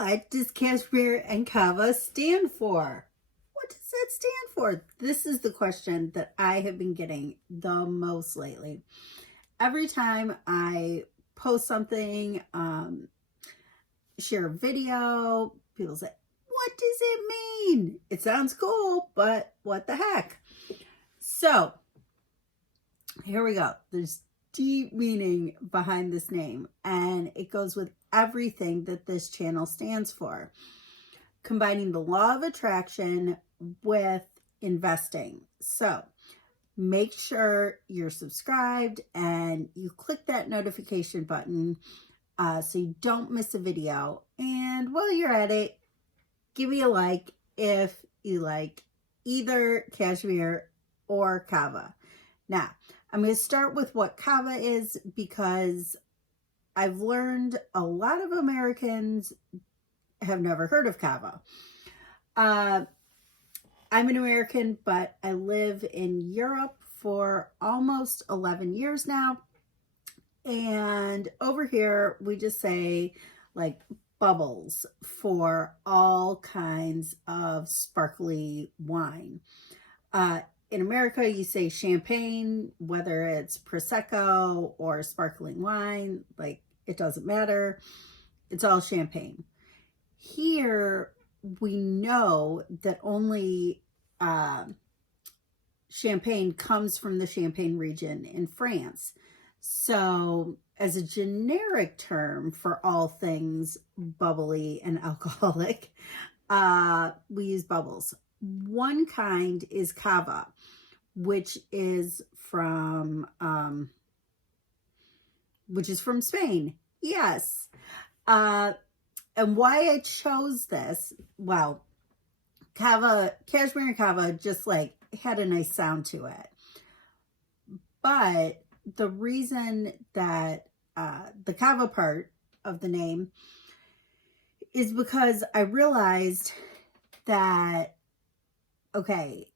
What does Cashmere and Cava stand for? What does that stand for? This is the question that I have been getting the most lately. Every time I post something, share a video, people say, what does it mean? It sounds cool, but what the heck? So here we go. There's deep meaning behind this name, and it goes with everything that this channel stands for. Combining the law of attraction with investing. So make sure you're subscribed and you click that notification button so you don't miss a video. And while you're at it, give me a like if you like either Cashmere or Cava. Now, I'm going to start with what Cava is because I've learned a lot of Americans have never heard of Cava. I'm an American, but I live in Europe for almost 11 years now. And over here, we just say like bubbles for all kinds of sparkly wine. In America, you say champagne, whether it's Prosecco or sparkling wine, like it doesn't matter. It's all champagne. Here, we know that only champagne comes from the Champagne region in France. So as a generic term for all things bubbly and alcoholic, we use bubbles. One kind is Cava, which is from Spain. Yes. And why I chose this, well, Cashmere and Cava just like had a nice sound to it. But the reason that the Cava part of the name is because I realized that, okay,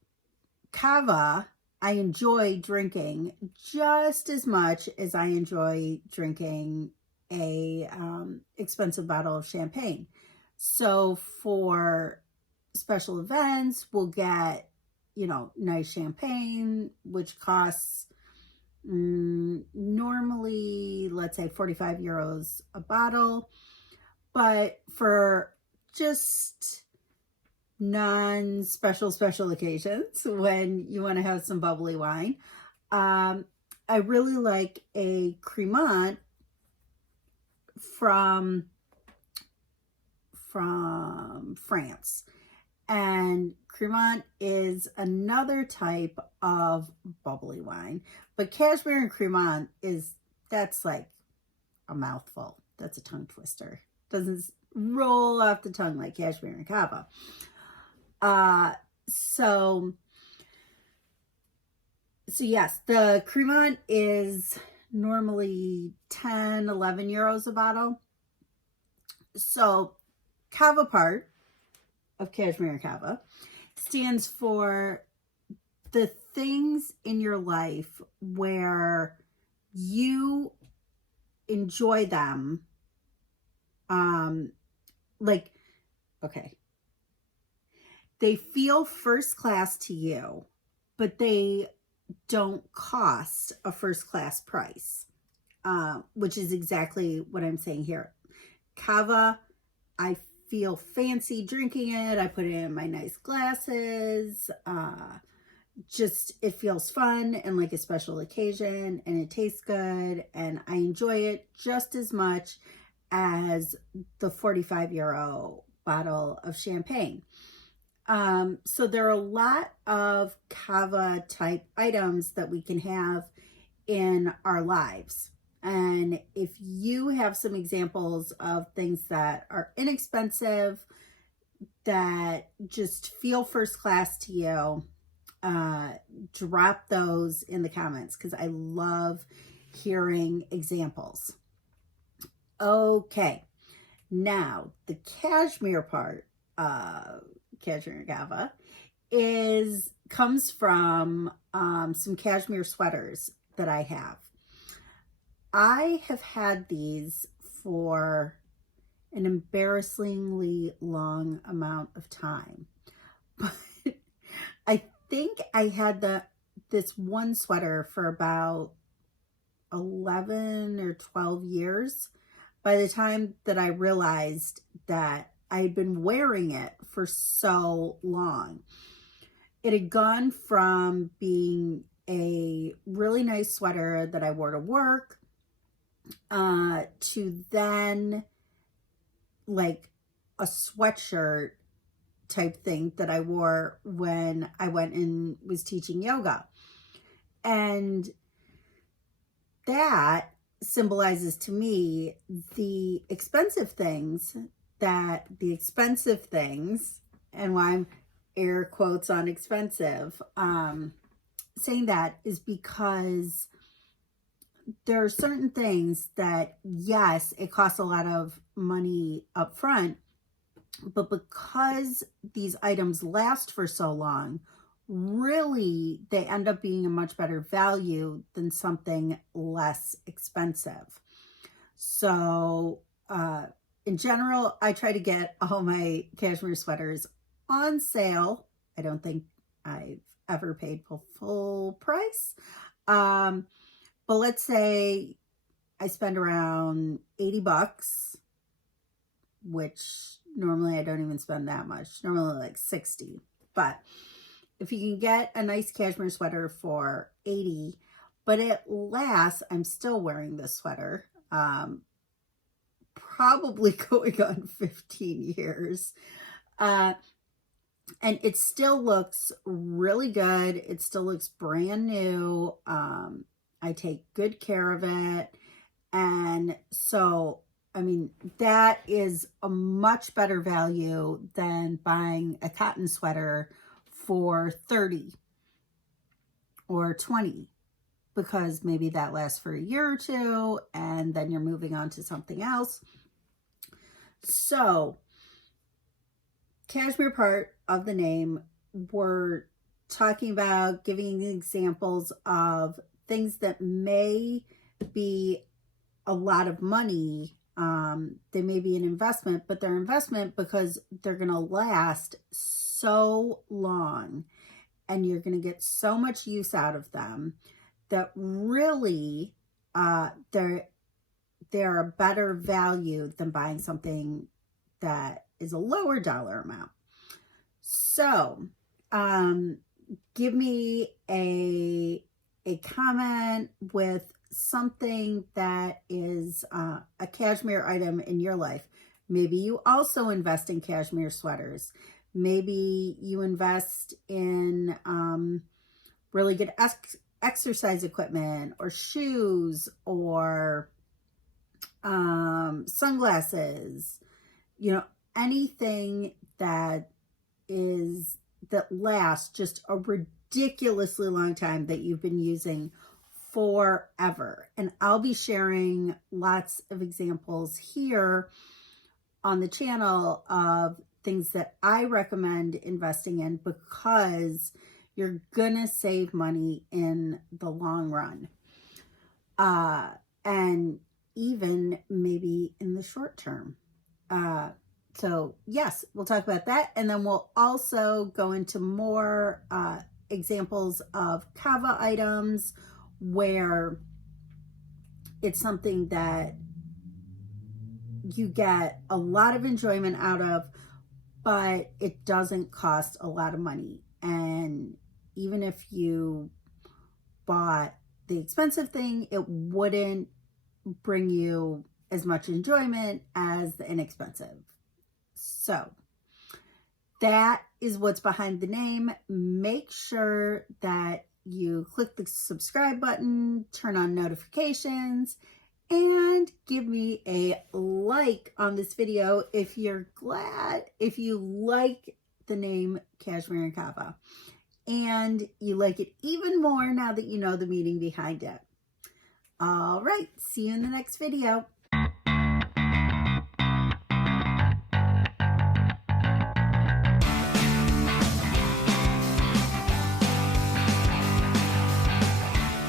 Cava, I enjoy drinking just as much as I enjoy drinking a expensive bottle of champagne. So for special events, we'll get, nice champagne, which costs normally, let's say 45 euros a bottle. But for just special occasions, when you want to have some bubbly wine, I really like a Cremant from France. And Cremant is another type of bubbly wine, but Cashmere and Cremant that's like a mouthful. That's a tongue twister. Doesn't roll off the tongue like Cashmere and Cava. So yes, the Cremant is normally 10, 11 euros a bottle. So Cava part of Cashmere and Cava stands for the things in your life where you enjoy them. They feel first class to you, but they don't cost a first class price, which is exactly what I'm saying here. Cava, I feel fancy drinking it. I put it in my nice glasses. It feels fun and like a special occasion, and it tastes good, and I enjoy it just as much as the 45 euro bottle of champagne. So there are a lot of Cava type items that we can have in our lives. And if you have some examples of things that are inexpensive, that just feel first class to you, drop those in the comments because I love hearing examples. Okay, now the cashmere part, Cashmere and Cava, comes from some cashmere sweaters that I have. I have had these for an embarrassingly long amount of time. But I think I had this one sweater for about 11 or 12 years by the time that I realized that I had been wearing it for so long. It had gone from being a really nice sweater that I wore to work to then like a sweatshirt type thing that I wore when I went and was teaching yoga. And that symbolizes to me the expensive things, and why I'm air quotes on expensive, saying that is because there are certain things that, yes, it costs a lot of money up front, but because these items last for so long, really they end up being a much better value than something less expensive. So in general, I try to get all my cashmere sweaters on sale. I don't think I've ever paid full price. But let's say I spend around $80, which normally I don't even spend that much, normally like 60. But if you can get a nice cashmere sweater for 80, but it lasts, I'm still wearing this sweater, probably going on 15 years. And it still looks really good. It still looks brand new. I take good care of it. And so, I mean, that is a much better value than buying a cotton sweater for 30 or 20, because maybe that lasts for a year or two and then you're moving on to something else. So, cashmere part of the name, we're talking about giving examples of things that may be a lot of money. They may be an investment, but they're investment because they're going to last so long and you're going to get so much use out of them that really they're a better value than buying something that is a lower dollar amount. So give me a comment with something that is a cashmere item in your life. Maybe you also invest in cashmere sweaters. Maybe you invest in really good exercise equipment or shoes or sunglasses, anything that lasts just a ridiculously long time that you've been using forever. And I'll be sharing lots of examples here on the channel of things that I recommend investing in because you're gonna save money in the long run. And even maybe in the short term. So yes, we'll talk about that. And then we'll also go into more examples of Cava items where it's something that you get a lot of enjoyment out of, but it doesn't cost a lot of money. And even if you bought the expensive thing, it wouldn't bring you as much enjoyment as the inexpensive. So that is what's behind the name. Make sure that you click the subscribe button, turn on notifications, and give me a like on this video if you like the name Cashmere and Cava, and you like it even more now that you know the meaning behind it. All right, see you in the next video.